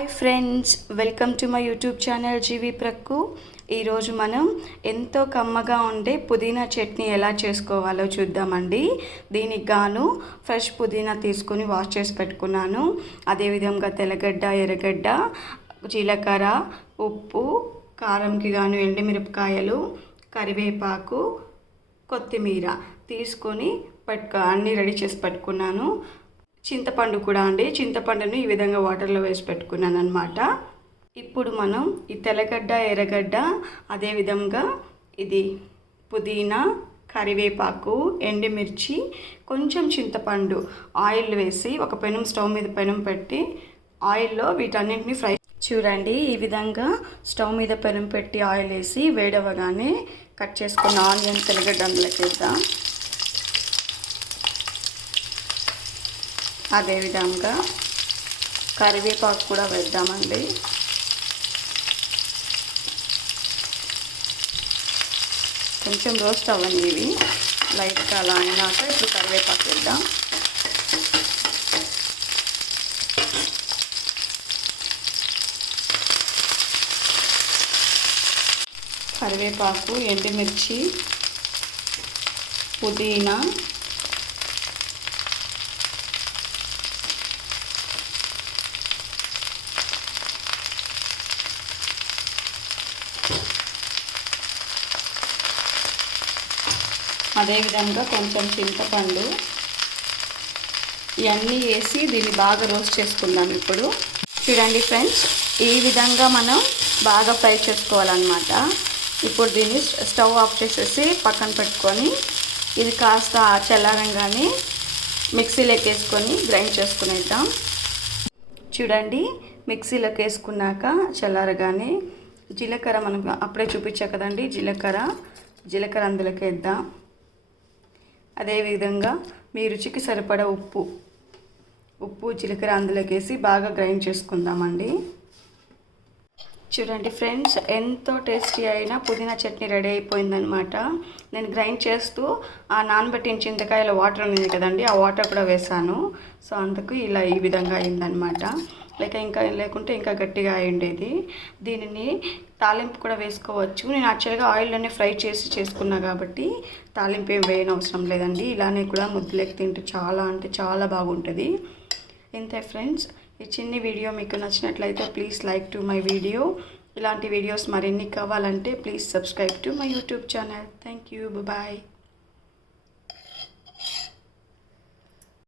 Hi friends welcome to my YouTube channel జీవి ప్రక్కు ఈరోజు మనం ఎంతో కమ్మగా ఉండే పుదీనా చట్నీ ఎలా చేసుకోవాలో చూద్దామండి. దీనికి గాను ఫ్రెష్ పుదీనా తీసుకొని వాష్ చేసి పెట్టుకున్నాను. అదేవిధంగా తెల్లగడ్డ ఎర్రగడ్డ జీలకర్ర ఉప్పు కారంకి గాను ఎండుమిరపకాయలు కరివేపాకు కొత్తిమీర తీసుకొని పెట్టుకో అన్నీ రెడీ చేసి పెట్టుకున్నాను. చింతపండు కూడా అండి. చింతపండును ఈ విధంగా వాటర్లో వేసి పెట్టుకున్నాను అనమాట ఇప్పుడు మనం ఈ తెల్లగడ్డ ఎర్రగడ్డ అదేవిధంగా ఇది పుదీనా కరివేపాకు ఎండుమిర్చి కొంచెం చింతపండు ఆయిల్ వేసి ఒక పెనం స్టవ్ మీద పెనం పెట్టి ఆయిల్లో వీటన్నింటిని ఫ్రై చూడండి. ఈ విధంగా స్టవ్ మీద పెనం పెట్టి ఆయిల్ వేసి వేడవగానే కట్ చేసుకున్న ఆనియన్ తెల్లగడ్డ అందులోకి వేద్దాం. అదేవిధంగా కరివేపాకు కూడా వేద్దామండి. కొంచెం రోస్ట్ అవ్వండి ఇవి. లైట్గా అలా అయినాక ఇప్పుడు కరివేపాకు వేద్దాం. కరివేపాకు ఎండుమిర్చి పుదీనా అదేవిధంగా కొంచెం చింతపండు ఇవన్నీ వేసి దీన్ని బాగా రోస్ట్ చేసుకుందాం ఇప్పుడు. చూడండి ఫ్రెండ్స్ ఈ విధంగా మనం బాగా ఫ్రై చేసుకోవాలన్నమాట. ఇప్పుడు దీన్ని స్టవ్ ఆఫ్ చేసేసి పక్కన పెట్టుకొని ఇది కాస్త చల్లారంగానే మిక్సీలోకి వేసుకొని గ్రైండ్ చేసుకునేద్దాం. చూడండి మిక్సీలోకి వేసుకున్నాక చల్లారగానే జీలకర్ర మనం అప్పుడే చూపించా కదండి జీలకర్ర జీలకర్ర అందులోకి వేద్దాం. అదేవిధంగా మీ రుచికి సరిపడ ఉప్పు ఉప్పు జీలకర్ర అందులోకి వేసి బాగా గ్రైండ్ చేసుకుందామండి. చూడండి ఫ్రెండ్స్ ఎంతో టేస్టీ అయిన పుదీనా చట్నీ రెడీ అయిపోయిందనమాట నేను గ్రైండ్ చేస్తూ ఆ నానబెట్టిన చింతకాయల వాటర్ ఉంది కదండి ఆ వాటర్ కూడా వేసాను సో అందుకు ఇలా ఈ విధంగా అయిందనమాట లేక ఇంకా లేకుంటే ఇంకా గట్టిగా అయి ఉండేది దీనిని తాలింపు కూడా వేసుకోవచ్చు. నేను యాక్చువల్గా ఆయిల్లోనే ఫ్రై చేసి చేసుకున్నా కాబట్టి తాలింపు ఏం వేయని అవసరం లేదండి. ఇలానే కూడా ముద్దులెక్కి తింటే చాలా అంటే చాలా బాగుంటుంది. ఇంతే ఫ్రెండ్స్ ఈ చిన్ని వీడియో మీకు నచ్చినట్లయితే please like to my video. ఇలాంటి వీడియోస్ మరిన్ని కావాలంటే please subscribe to my YouTube channel. Thank you bye.